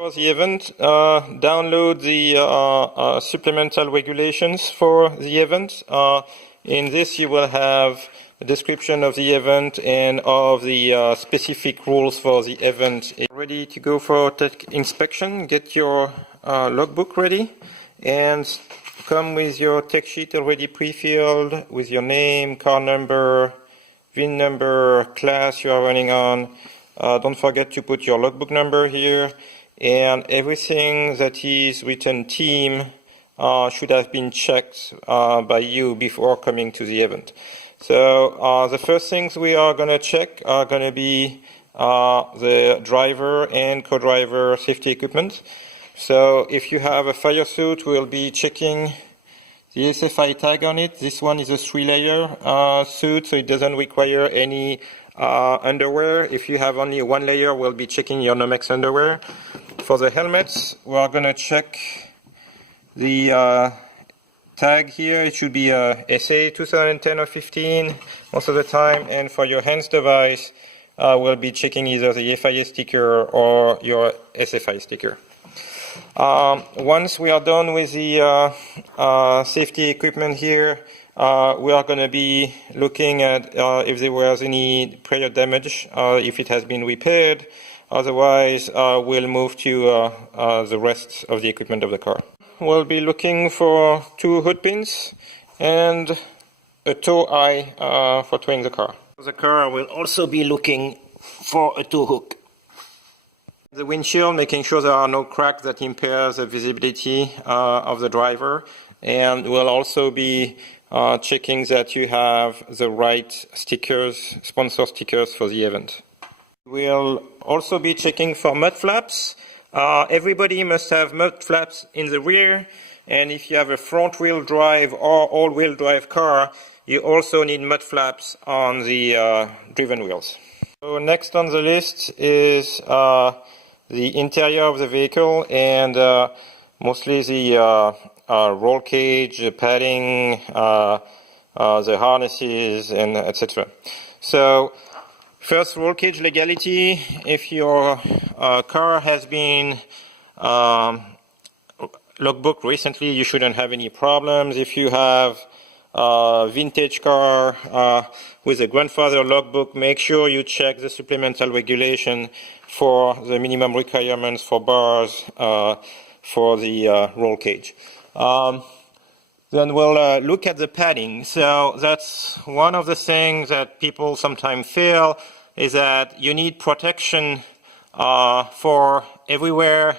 For the event, download the supplemental regulations for the event. In this you will have a description of the event and of the specific rules for the event. Ready to go for tech inspection, get your logbook ready and come with your tech sheet already pre-filled with your name, car number, VIN number, class you are running on. Don't forget to put your logbook number here. And everything that is written team should have been checked by you before coming to the event. So the first things we are going to check are going to be the driver and co-driver safety equipment. So if you have a fire suit, we'll be checking the SFI tag on it. This one is a 3-layer suit, so it doesn't require any underwear. If you have only one layer, we'll be checking your Nomex underwear. For the helmets, we are going to check the tag here. It should be a SA 2010 or 15 most of the time. And for your hands device, we'll be checking either the FIA sticker or your SFI sticker. Once we are done with the safety equipment here, we are going to be looking at if there was any prior damage, if it has been repaired. Otherwise, we'll move to the rest of the equipment of the car. We'll be looking for 2 hood pins and a tow eye for towing the car. The car will also be looking for a tow hook. The windshield, making sure there are no cracks that impair the visibility of the driver. And we'll also be checking that you have the right stickers, sponsor stickers for the event. We'll also be checking for mud flaps. Everybody must have mud flaps in the rear, and if you have a front-wheel drive or all-wheel drive car, you also need mud flaps on the driven wheels. So next on the list is the interior of the vehicle and mostly the roll cage, the padding, the harnesses, and etc. So first, roll cage legality. If your car has been logbooked recently, you shouldn't have any problems. If you have a vintage car with a grandfather logbook, make sure you check the supplemental regulation for the minimum requirements for bars for the roll cage. Then we'll look at the padding. So that's one of the things that people sometimes fail, is that you need protection for everywhere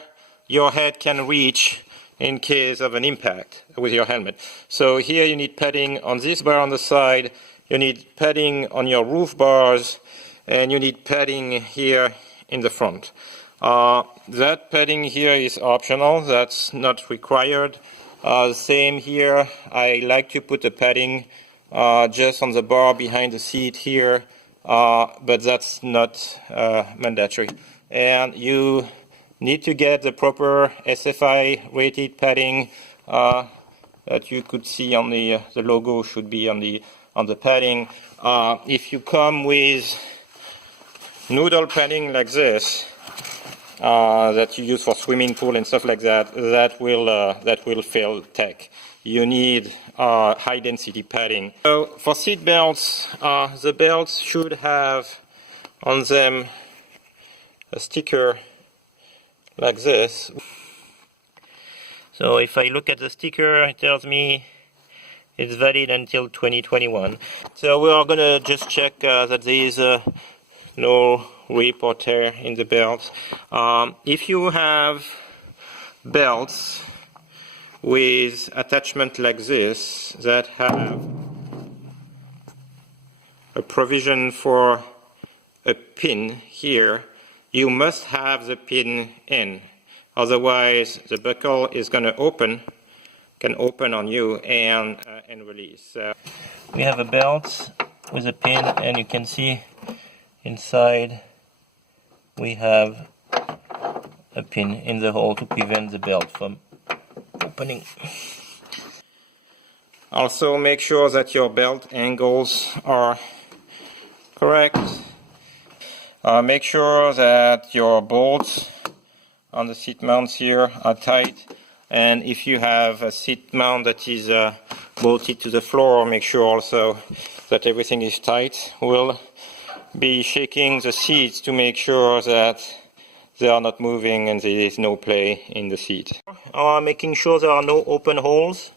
your head can reach in case of an impact with your helmet. So here you need padding on this bar on the side, you need padding on your roof bars, and you need padding here in the front. That padding here is optional, that's not required. Same here, I like to put the padding just on the bar behind the seat here, but that's not mandatory. And you need to get the proper SFI rated padding that you could see on the logo should be on the padding. If you come with noodle padding like this, that you use for swimming pool and stuff like that, that will fail tech. You need high density padding. So for seat belts, the belts should have on them a sticker like this. So if I look at the sticker, it tells me it's valid until 2021. So we are gonna just check that there is no rip or tear in the belts. If you have belts with attachment like this that have a provision for a pin here, you must have the pin in. Otherwise, the buckle is going to can open on you and release. So we have a belt with a pin, and you can see inside we have a pin in the hole to prevent the belt from opening. Also, make sure that your belt angles are correct. Make sure that your bolts on the seat mounts here are tight, and if you have a seat mount that is bolted to the floor, make sure also that everything is tight. We'll be shaking the seats to make sure that they are not moving and there is no play in the seat. Making sure there are no open holes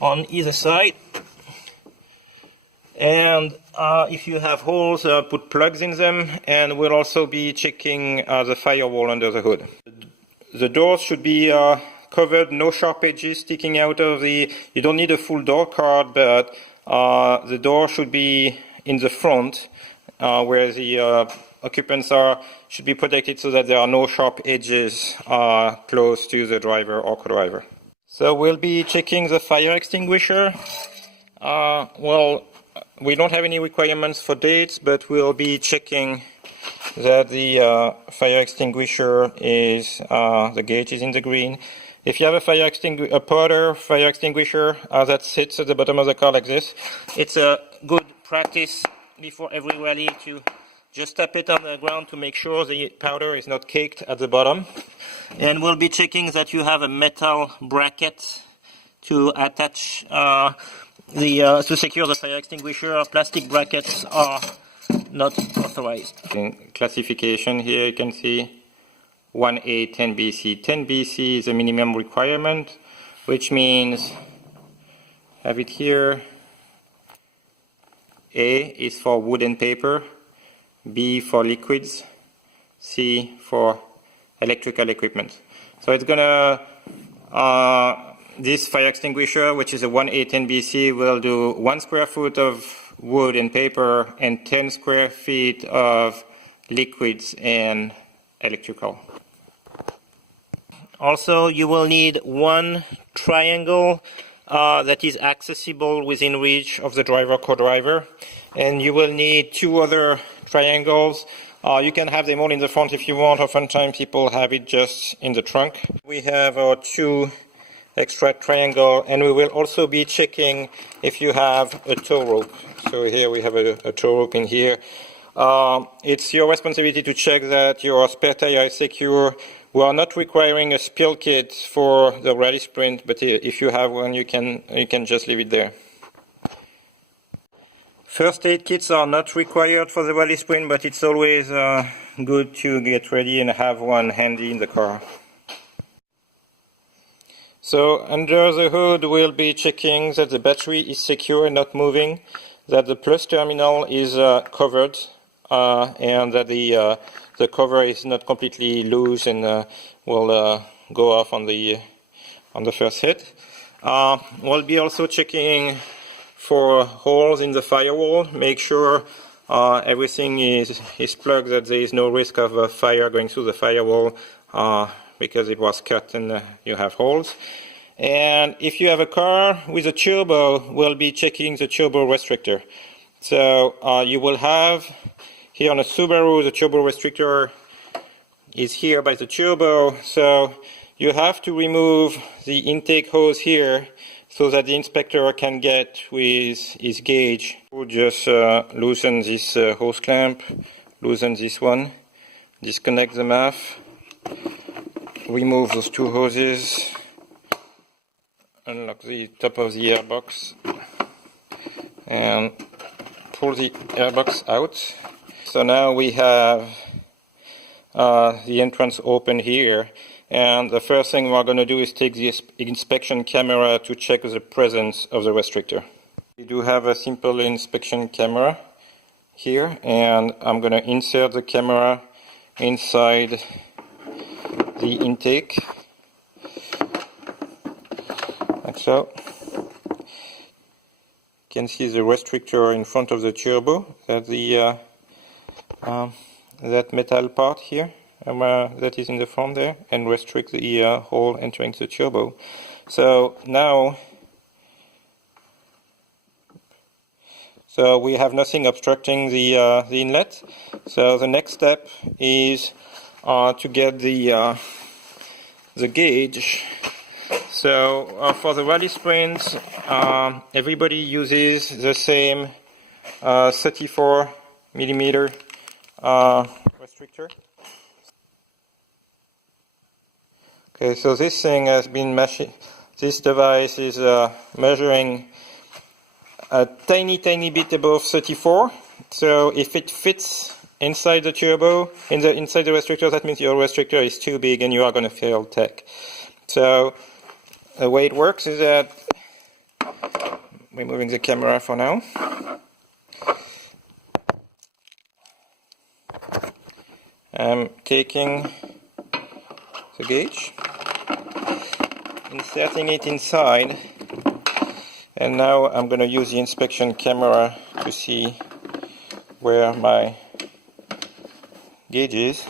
on either side. And if you have holes, put plugs in them, and we'll also be checking the firewall under the hood. The doors should be covered, no sharp edges sticking out of the... You don't need a full door card, but the door should be in the front where the occupants should be protected so that there are no sharp edges close to the driver or co-driver. So we'll be checking the fire extinguisher. Well, we don't have any requirements for dates, but we'll be checking that the fire extinguisher is, the gauge is in the green. If you have a powder fire extinguisher that sits at the bottom of the car like this, it's a good practice before every rally to just tap it on the ground to make sure the powder is not caked at the bottom. And we'll be checking that you have a metal bracket to attach to secure the fire extinguisher. Plastic brackets are not authorized. In classification here you can see 1A 10BC. 10BC is a minimum requirement, which means, have it here, A is for wood and paper, B for liquids, C for electrical equipment. So it's gonna, this fire extinguisher, which is a 1A 10BC, will do 1 square foot of wood and paper and 10 square feet of liquids and electrical. Also, you will need one triangle that is accessible within reach of the driver co-driver, and you will need 2 other triangles. You can have them all in the front if you want. Oftentimes people have it just in the trunk. We have our 2 extra triangle, and we will also be checking if you have a tow rope. So here we have a tow rope in here. It's your responsibility to check that your spare tire is secure. We are not requiring a spill kit for the Rallysprint, but if you have one, you can just leave it there. First aid kits are not required for the Rallysprint, but it's always good to get ready and have one handy in the car. So under the hood, we'll be checking that the battery is secure and not moving, that the plus terminal is covered, and that the cover is not completely loose and will go off on the first hit. We'll be also checking for holes in the firewall. Make sure everything is plugged, that there is no risk of fire going through the firewall because it was cut and you have holes. And if you have a car with a turbo, we'll be checking the turbo restrictor. So you will have here on a Subaru, the turbo restrictor is here by the turbo, so you have to remove the intake hose here so that the inspector can get with his gauge. We'll just loosen this hose clamp, loosen this one, disconnect the MAF, remove those 2 hoses, unlock the top of the airbox, and pull the airbox out. So now we have the entrance open here, and the first thing we're going to do is take the inspection camera to check the presence of the restrictor. We do have a simple inspection camera here, and I'm going to insert the camera inside the intake, like so. You can see the restrictor in front of the turbo, that metal part here that is in the front there, and restrict the hole entering the turbo. So now, we have nothing obstructing the inlet. So the next step is to get the gauge. So for the Rallysprint, everybody uses the same 34 millimeter restrictor. Okay, so this thing has been this device is measuring a tiny bit above 34. So if it fits inside the turbo, inside the restrictor, that means your restrictor is too big and you are going to fail tech. So the way it works is that we're moving the camera for now. I'm taking the gauge, inserting it inside, and now I'm going to use the inspection camera to see where my gauge is.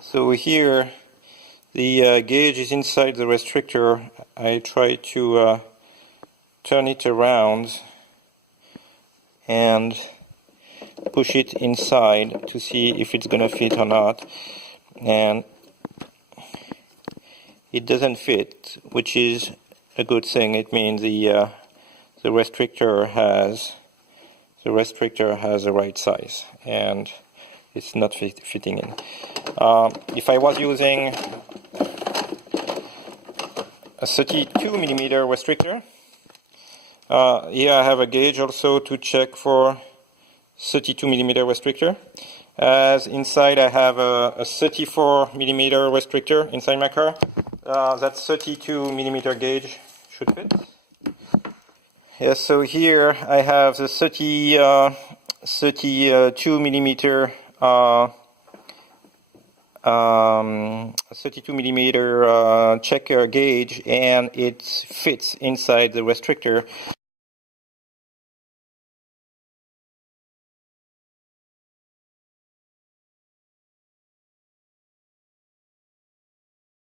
So here the gauge is inside the restrictor. I try to turn it around and push it inside to see if it's going to fit or not, and it doesn't fit, which is a good thing. It means the restrictor has the right size and it's not fitting in. If I was using a 32 millimeter restrictor, here I have a gauge also to check for 32 millimeter restrictor. As inside I have a 34 millimeter restrictor inside my car. That 32 millimeter gauge should fit. Yes, so here I have the 32 millimeter 32 millimeter checker gauge, and it fits inside the restrictor.